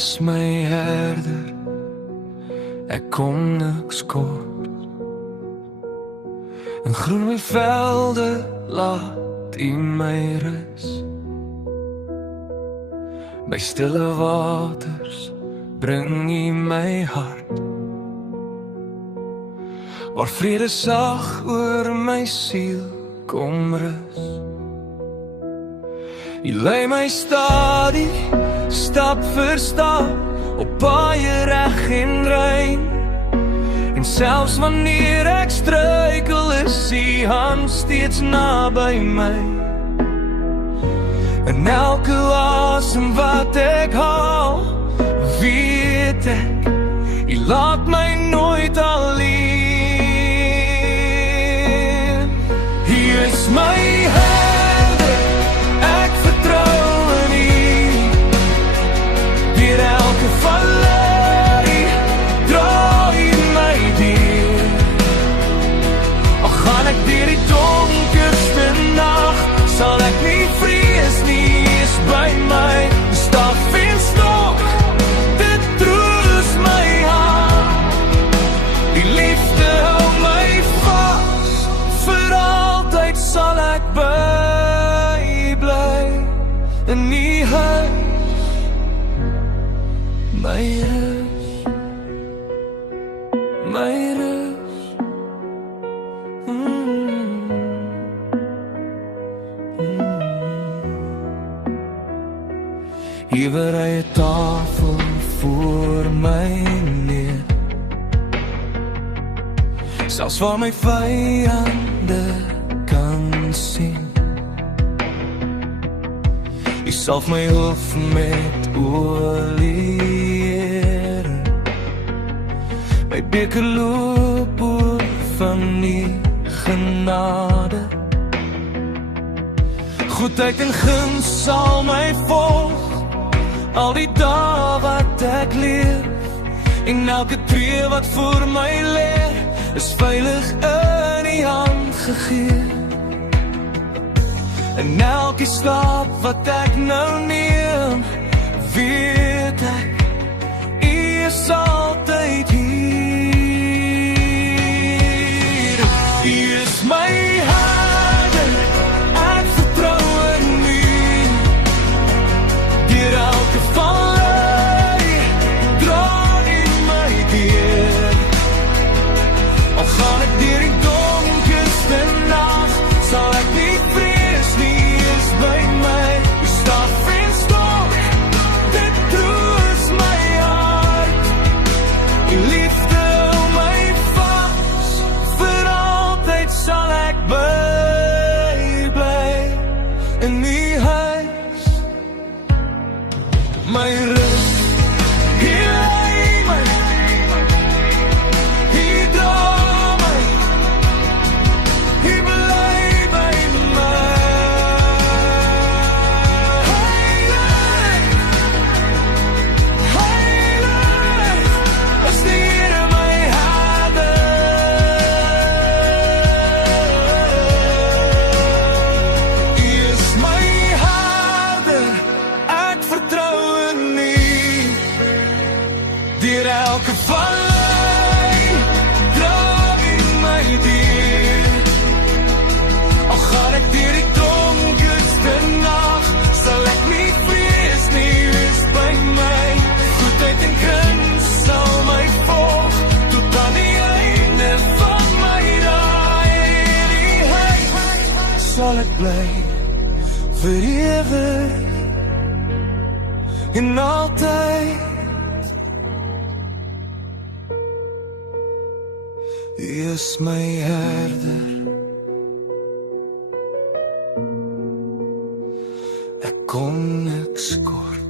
is my herder, ek kom niks kort. In groen my velde laat U my rus. By stille waters bring U my hart, waar vrede sag oor my siel kom rus. U lei my stadig, stap vir stap, op paaie reg en rein. En selfs wanneer ek struikel, is U hand steeds naby my. En elke asem wat ek haal, weet ek, U laat my nooit alleen. U is my herder, ek vertrou in U. Deur elke vallei dra U my deur. Al gaan ek deur die donkerste nag, sal ek nie vrees nie, U is by my. Staf en stok, dit troos my hart. Die liefde hou my vas, vir altyd sal ek bly in U huis, my rus, my rus. U berei 'n tafel voor my neer, selfs waar my vyande kan sien. U salf my hoof met olie, my beker loop oor van U genade. Goedheid en guns sal my volg, al die dae wat ek leef. En elke tree wat voor my lê, is veilig in U hand gegee. En elke stap wat ek nou neem, weet ek, U is altyd hier. U is my herder, ek vertrou in U. Deur elke vallei dra U my deur. Al gaan ek deur die donkerste nag, sal ek nie vrees nie, U is by my. U staf en stok, dit troos my hart. U liefde hou my vas, vir altyd sal ek bly in U huis, my rus. U lei my, U dra my, U bly by my. Heilig, heilig, is die Here my herder. U is my herder, ek vertrou in U. Deur elke vallei dra U my deur. Al gaan ek deur die donkerste nag, sal ek nie vrees nie, U is by my. Goedheid en guns sal my volg, tot aan die einde van my dae. In U huis sal ek bly, vir ewig en altyd. U is my herder, ek kom niks kort.